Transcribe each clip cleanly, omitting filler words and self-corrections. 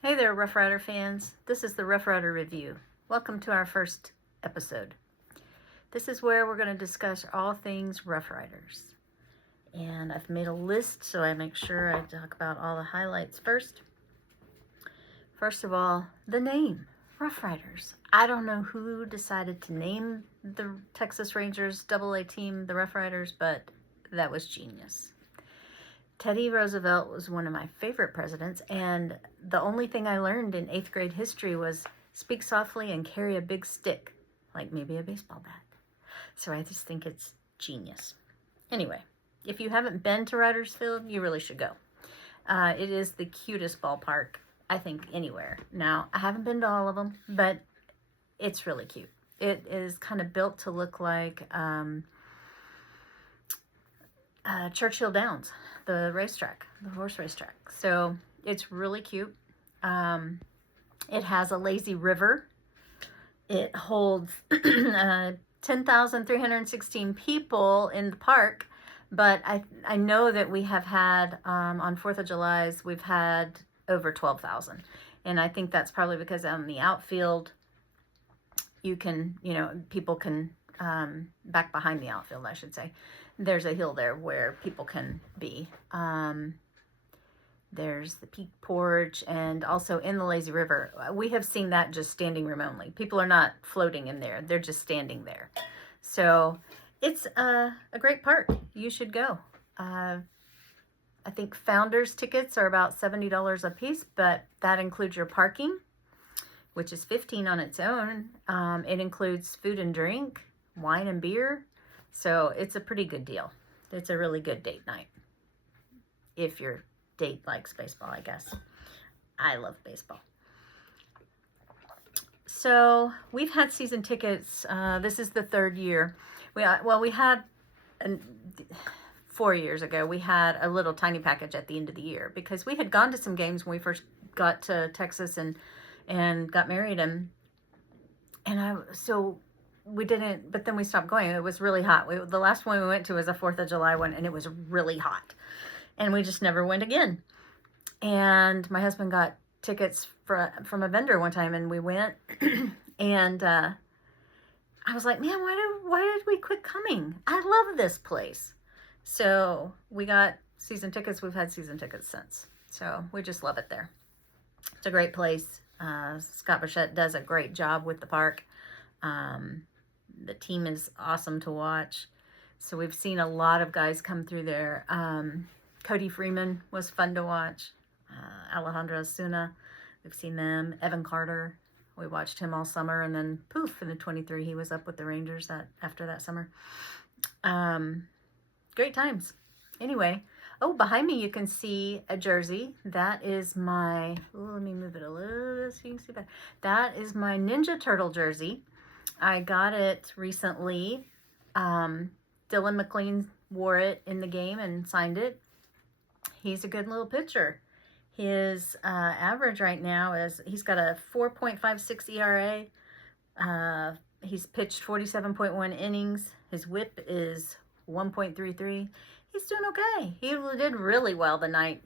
Hey there, Rough Rider fans. This is the Rough Rider Review. Welcome to our first episode. This is where we're going to discuss all things Rough Riders. And I've made a list so I make sure I talk about all the highlights first. First of all, the name, Rough Riders. I don't know who decided to name the Texas Rangers AA team the Rough Riders, but that was genius. Teddy Roosevelt was one of my favorite presidents, and the only thing I learned in 8th grade history was speak softly and carry a big stick, like maybe a baseball bat. So I just think it's genius. Anyway, if you haven't been to Riders Field, you really should go. It is the cutest ballpark, I think, anywhere. Now, I haven't been to all of them, but it's really cute. It is kind of built to look like Churchill Downs, the racetrack, the horse racetrack. So it's really cute. It has a lazy river. It holds 10,316 people in the park, but I know that we have had, on 4th of July's, we've had over 12,000. And I think that's probably because on the outfield, you can, people can, back behind the outfield, I should say, there's a hill there where people can be. There's the peak porch, and also in the lazy river. We have seen that just standing room only. People are not floating in there. They're just standing there. So it's a great park. You should go. I think Founders tickets are about $70 a piece, but that includes your parking, which is $15 on its own. It includes food and drink, wine and beer. So it's a pretty good deal. It's a really good date night. If your date likes baseball, I guess. I love baseball. So we've had season tickets. This is the 3rd year. We had 4 years ago, we had a little tiny package at the end of the year because we had gone to some games when we first got to Texas and got married, so we didn't, but then we stopped going. It was really hot. The last one we went to was a 4th of July one, and it was really hot. And we just never went again. And my husband got tickets from a vendor one time, and we went. And I was like, man, why did we quit coming? I love this place. So we got season tickets. We've had season tickets since. So we just love it there. It's a great place. Scott Burchett does a great job with the park. The team is awesome to watch. So we've seen a lot of guys come through there. Cody Freeman was fun to watch. Alejandro Osuna, we've seen them. Evan Carter, we watched him all summer, and then poof, in the 23, he was up with the Rangers after that summer. Great times. Anyway, behind me you can see a jersey. That is my, let me move it a little bit so you can see that. That is my Ninja Turtle jersey. I got it recently. Dylan McLean wore it in the game and signed it. He's a good little pitcher. His average right now is, he's got a 4.56 ERA. He's pitched 47.1 innings. His whip is 1.33. He's doing okay. He did really well the night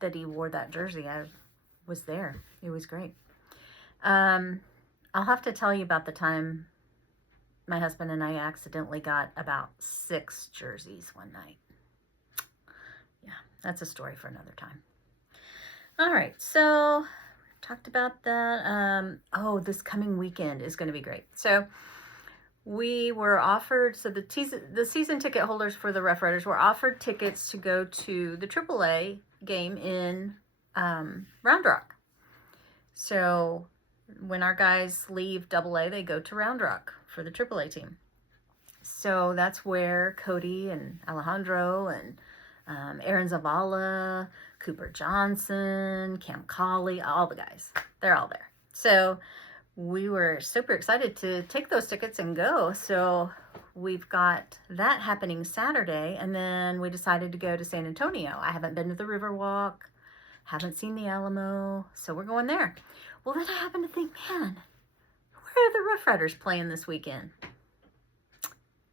that he wore that jersey. I was there. It was great. I'll have to tell you about the time my husband and I accidentally got about 6 jerseys one night. Yeah, that's a story for another time. All right, so talked about that. This coming weekend is going to be great. So we were offered, so the season ticket holders for the Rough Riders were offered tickets to go to the AAA game in Round Rock. So when our guys leave AA, they go to Round Rock for the AAA team. So that's where Cody and Alejandro and Aaron Zavala, Cooper Johnson, Cam Colley, all the guys, they're all there. So we were super excited to take those tickets and go. So we've got that happening Saturday, and then we decided to go to San Antonio. I haven't been to the Riverwalk, haven't seen the Alamo, so we're going there. Well, then I happened to think, man, where are the Rough Riders playing this weekend?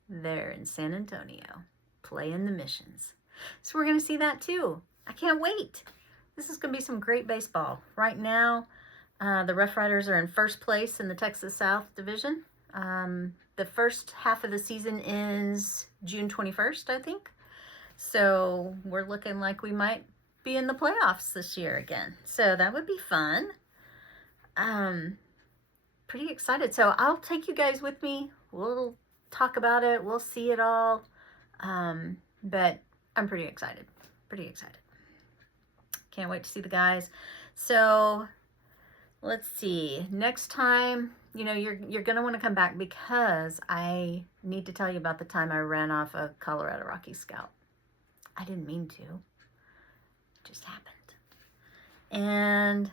They're in San Antonio, playing the Missions. So we're going to see that too. I can't wait. This is going to be some great baseball. Right now, the RoughRiders are in first place in the Texas South Division. The first half of the season ends June 21st, I think. So we're looking like we might be in the playoffs this year again. So that would be fun. Pretty excited. So I'll take you guys with me. We'll talk about it. We'll see it all. But I'm pretty excited. Pretty excited. Can't wait to see the guys. So let's see. Next time, you know, you're gonna want to come back because I need to tell you about the time I ran off a Colorado Rocky Scout. I didn't mean to. It just happened. And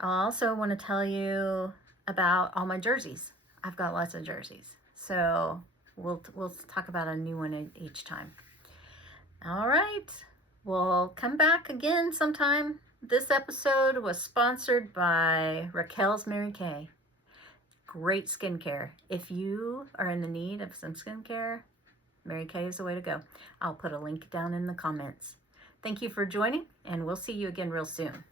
I also want to tell you about all my jerseys. I've got lots of jerseys. So we'll talk about a new one each time. All right. We'll come back again sometime. This episode was sponsored by Raquel's Mary Kay. Great skincare. If you are in the need of some skincare, Mary Kay is the way to go. I'll put a link down in the comments. Thank you for joining, and we'll see you again real soon.